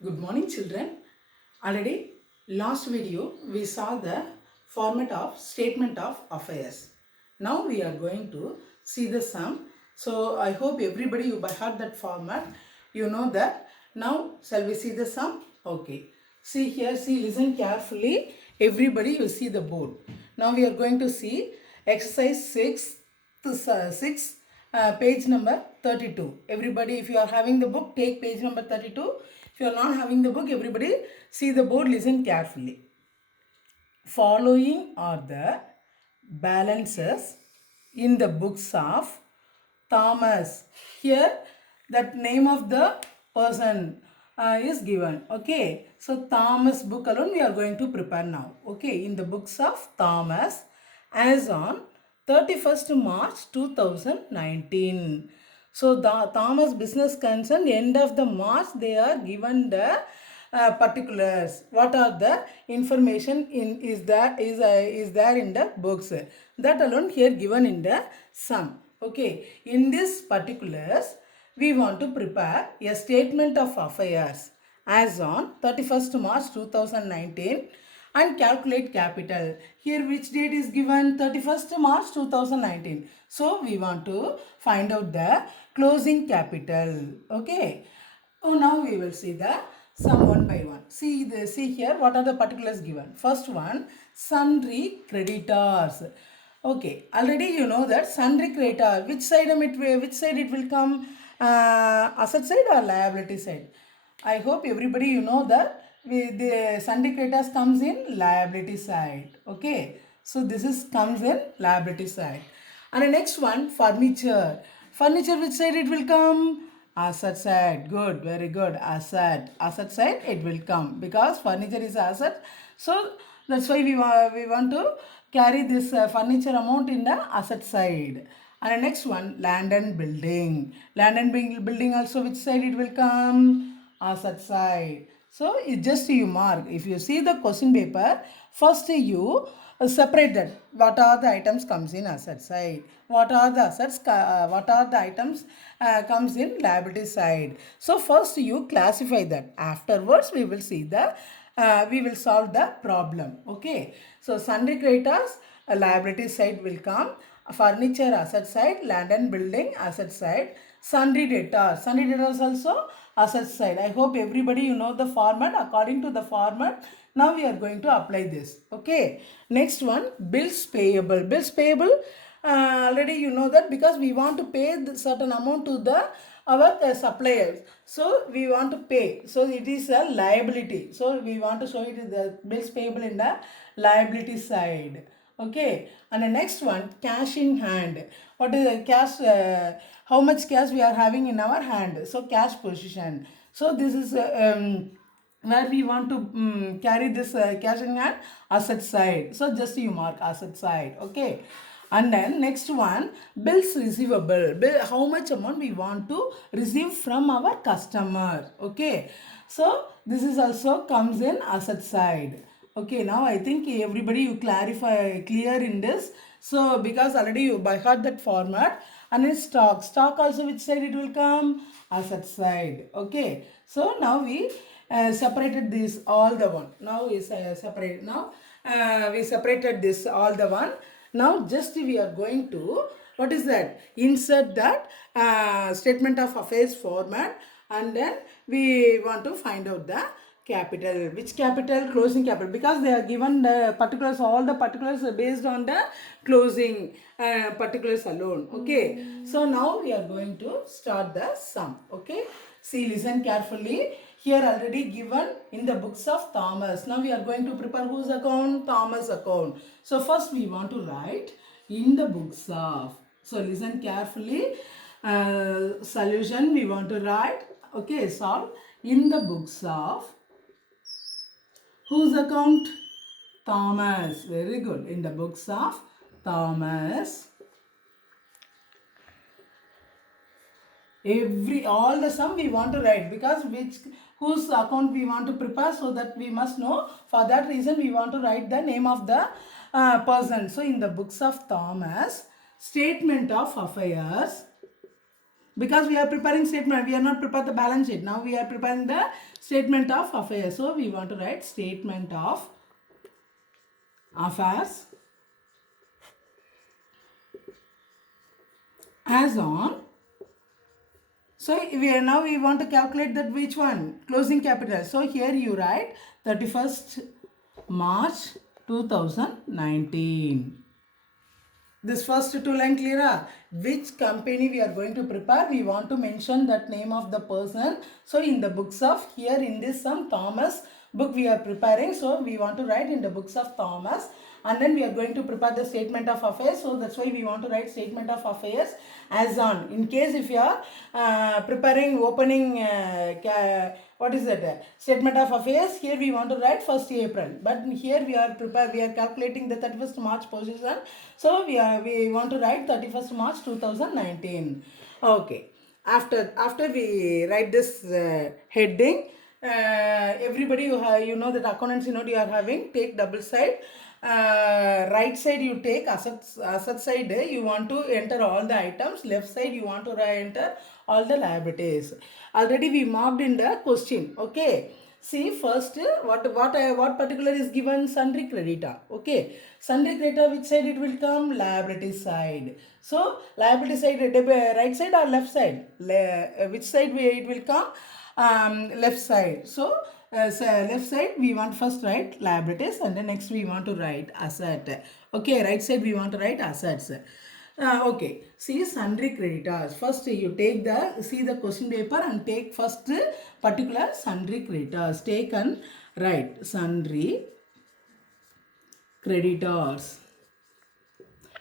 Good morning, children. Already last video we saw the format of statement of affairs. Now we are going to see the sum. So I hope everybody you by heart that format. You know that. Now shall we see the sum? Okay. See here, see, listen carefully. Everybody you see the board. Now we are going to see exercise 6 to 6 page number 32. Everybody, if you are having the book, take page number 32. If you are not having the book, everybody see the board, listen carefully. Following are the balances in the books of Thomas. Here, that name of the person is given. Okay. So, Thomas book alone we are going to prepare now. Okay. In the books of Thomas as on 31st March 2019. So, the Thomas business concern end of the March they are given the particulars. What are the information is there in the books? That alone here given in the sum. Okay. In this particulars, we want to prepare a statement of affairs as on 31st March 2019 and calculate capital. Here which date is given? 31st March 2019. So we want to find out the closing capital. Okay. Oh, now we will see the sum one by one. See here what are the particulars given. First one, sundry creditors. Okay, already you know that sundry creditor. Which side it will come? Asset side or liability side? I hope everybody you know that the sundry creditors comes in liability side. Okay, so this is comes in liability side. And the next one, furniture. Furniture which side it will come? Asset side. Good, very good. Asset side it will come because furniture is asset. So that's why we want to carry this furniture amount in the asset side. And the next one, land and building. Land and building also which side it will come? Asset side. So it just you mark. If you see the question paper, first you separate that. What are the items comes in asset side? What are the assets? What are the items comes in liability side? So first you classify that. Afterwards we will see the we will solve the problem. Okay. So sundry creditors liability side will come. Furniture asset side, land and building asset side, sundry debtors. Sundry debtors also asset side. I hope everybody you know the format. According to the format, now we are going to apply this. Okay. Next one, bills payable. Bills payable. Already you know that because we want to pay the certain amount to the our suppliers. So we want to pay. So it is a liability. So we want to show it the bills payable in the liability side. Okay. And the next one, cash in hand. What is the cash? How much cash we are having in our hand? So cash position. So this is where we want to carry this cash in hand, asset side. So just you mark asset side. Okay. And then next one, bills receivable. How much amount we want to receive from our customer. Okay. So this is also comes in asset side. Okay, now I think everybody you clarify clear in this. So because already you by heart that format. And then stock also which side it will come? Asset side. Okay. So now we separated this all the one. Now we separate. Now we separated this all the one. Now just we are going to, what is that? Insert that statement of affairs format, and then we want to find out the capital. Which capital? Closing capital, because they are given the particulars, all the particulars are based on the closing particulars alone. Okay. So now we are going to start the sum. Okay. See, listen carefully. Here already given in the books of Thomas. Now we are going to prepare whose account? Thomas account. So first we want to write in the books of. So listen carefully. Solution we want to write. Okay, solve in the books of whose account? Thomas. Very good. In the books of Thomas. All the sum we want to write because whose account we want to prepare, so that we must know. For that reason we want to write the name of the person. So in the books of Thomas, statement of affairs, Because we are preparing statement, we are not prepared the balance sheet. Now we are preparing the statement of affairs. So we want to write statement of affairs as on. So now we want to calculate that which one? Closing capital. So here you write 31st March 2019. This first two line clear? Which company we are going to prepare? We want to mention that name of the person. So in the books of, here in this some Thomas book we are preparing. So we want to write in the books of Thomas. And then we are going to prepare the statement of affairs. So that's why we want to write statement of affairs as on. In case if you are preparing opening what is that? Statement of affairs. Here we want to write 1st April. But here we are calculating the 31st March position. So we want to write 31st March 2019. Okay. After we write this heading, everybody you know that accountancy note you are having, take double side. Right side you take asset side, you want to enter all the items. Left side you want to enter all the liabilities. Already we marked in the question. Okay, see first what particular is given? Sundry creditor. Okay, sundry creditor, which side it will come? Liability side. So liability side, right side or left side? Which side it will come? Left side. So left side we want first write liabilities, and then next we want to write asset. Okay, right side we want to write assets. Okay, see sundry creditors. First you take see the question paper and take first particular sundry creditors. Take and write sundry creditors.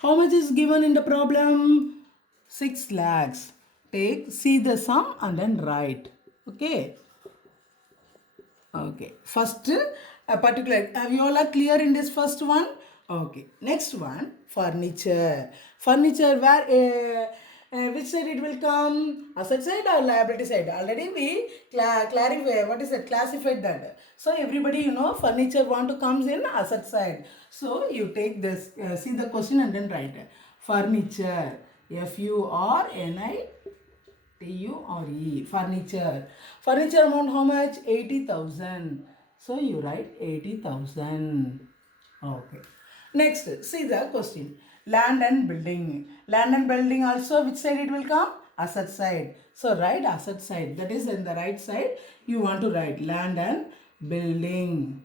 How much is given in the problem? 6 lakhs. See the sum and then write. Okay. Okay. First, a particular. Have you all are clear in this first one? Okay. Next one, furniture. Furniture, where which side it will come? Asset side or liability side? Already we clarify. What is it? Classified that. So everybody, you know, furniture want to comes in asset side. So you take this. See the question and then write furniture. FURNITURE. Furniture. Furniture amount how much? 80,000. So you write 80,000. Okay. Next, see the question. Land and building. Land and building also, which side it will come? Asset side. So write asset side. That is in the right side. You want to write land and building.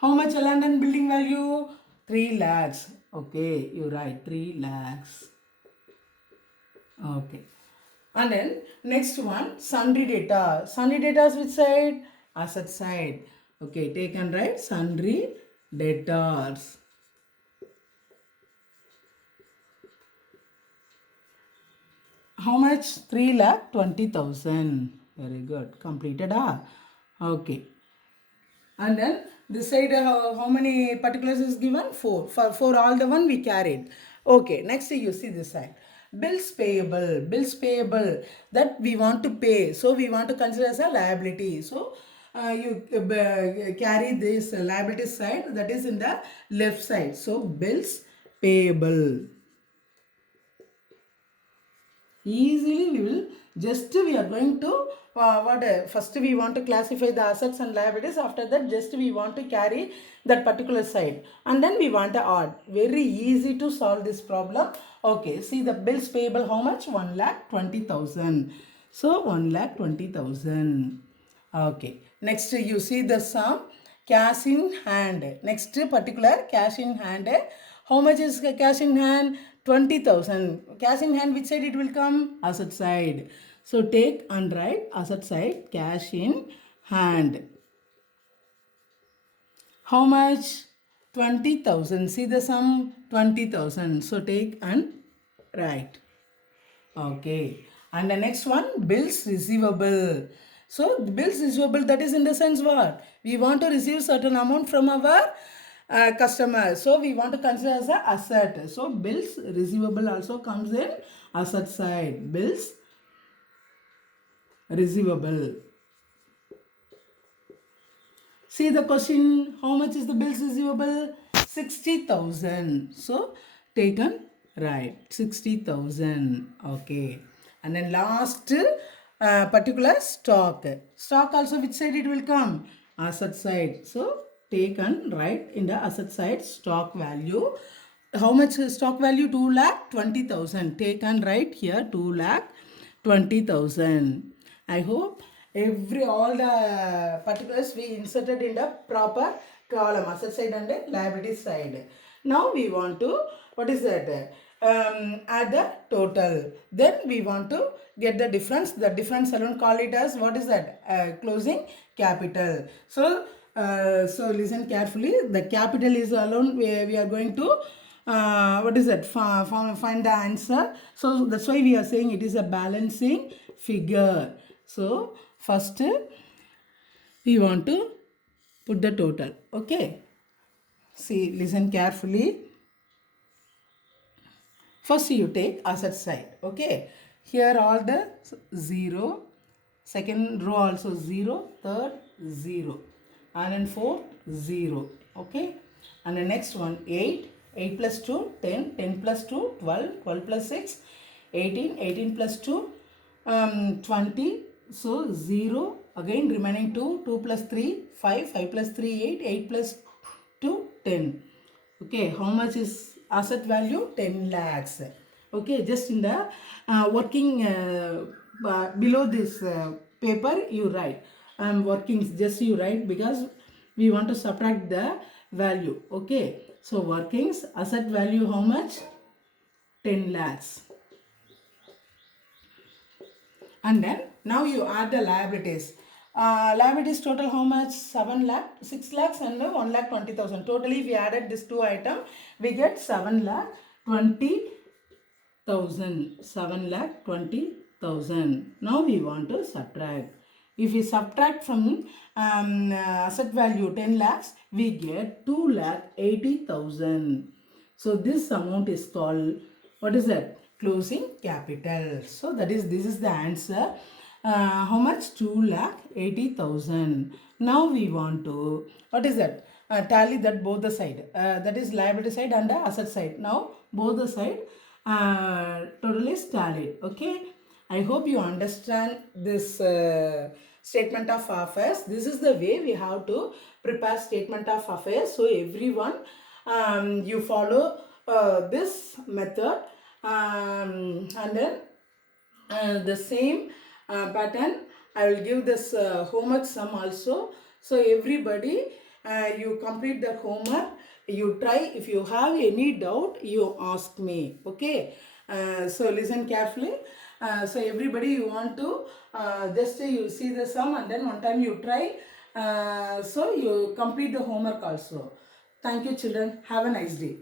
How much land and building value? 3 lakhs. Okay, you write 3 lakhs. Okay. And then next one, sundry data. Sundry data is which side? Asset side. Okay, take and write sundry debtors. How much? 3,20,000. Very good. Completed. Okay. And then this side, how many particulars is given? 4. For all the one we carried. Okay. Next you see this side. Bills payable. Bills payable. That we want to pay. So we want to consider as a liability. So you carry this liability side, that is in the left side. So bills payable. Easily we are going to first we want to classify the assets and liabilities. After that just we want to carry that particular side, and then we want to add. Very easy to solve this problem. Okay, see the bills payable how much? 1,20,000. So 1,20,000. Okay, next you see the sum, cash in hand. Next particular cash in hand. How much is cash in hand? 20,000. Cash in hand, which side it will come? Asset side. So take and write asset side, cash in hand. How much? 20,000. See the sum? 20,000. So take and write. Okay. And the next one, bills receivable. So bills receivable, that is in the sense what? We want to receive certain amount from our customer. So we want to consider as an asset. So bills receivable also comes in asset side. Bills receivable. See the question, how much is the bills receivable? 60,000. So take and write 60,000. Okay. And then last particular stock. Stock also which side it will come? Asset side. So take and write in the asset side stock value. How much stock value? 2,20,000. Take and write here 2,20,000. I hope all the particulars we inserted in the proper column, asset side and liability side. Now we want to, what is that? Add the total. Then we want to get the difference. The difference alone, call it as, what is that? Closing capital. So listen carefully. The capital is alone. We are going to what is that? Find the answer. So that's why we are saying it is a balancing figure. So first we want to put the total. Okay. See, listen carefully. First you take asset side. Okay. Here all the 0. Second row also 0. Third 0. And then fourth 0. Okay. And the next one 8. 8 plus 2, 10. 10 plus 2, 12. 12 plus 6, 18. 18 plus 2, 20. So 0. Again remaining 2. 2 plus 3, 5. 5 plus 3, 8. 8 plus 2, 10. Okay, how much is asset value? 10 lakhs. Okay, just in the working below this paper you write. Workings just you write because we want to subtract the value. Okay, so workings asset value how much? 10 lakhs. And then now you add the liabilities. Liabilities total how much? 7 lakh, 6 lakhs and 1 lakh 20,000. Totally we added these two items, we get 7 lakh 20,000. 7 lakh 20,000. Now we want to subtract. If we subtract from asset value 10 lakhs, we get 2 lakh 80,000. So this amount is called, what is that? Closing capital. So this is the answer. How much? 2,80,000. Now we want to, what is that? Tally that both the side. That is liability side and the asset side. Now both the side total is tallied. Okay. I hope you understand this statement of affairs. This is the way we have to prepare statement of affairs. So everyone you follow this method and then the same pattern. I will give this homework sum also. So everybody you complete the homework. You try. If you have any doubt, you ask me. Okay. So listen carefully. So everybody you want to just you see the sum and then one time you try. So you complete the homework also. Thank you children. Have a nice day.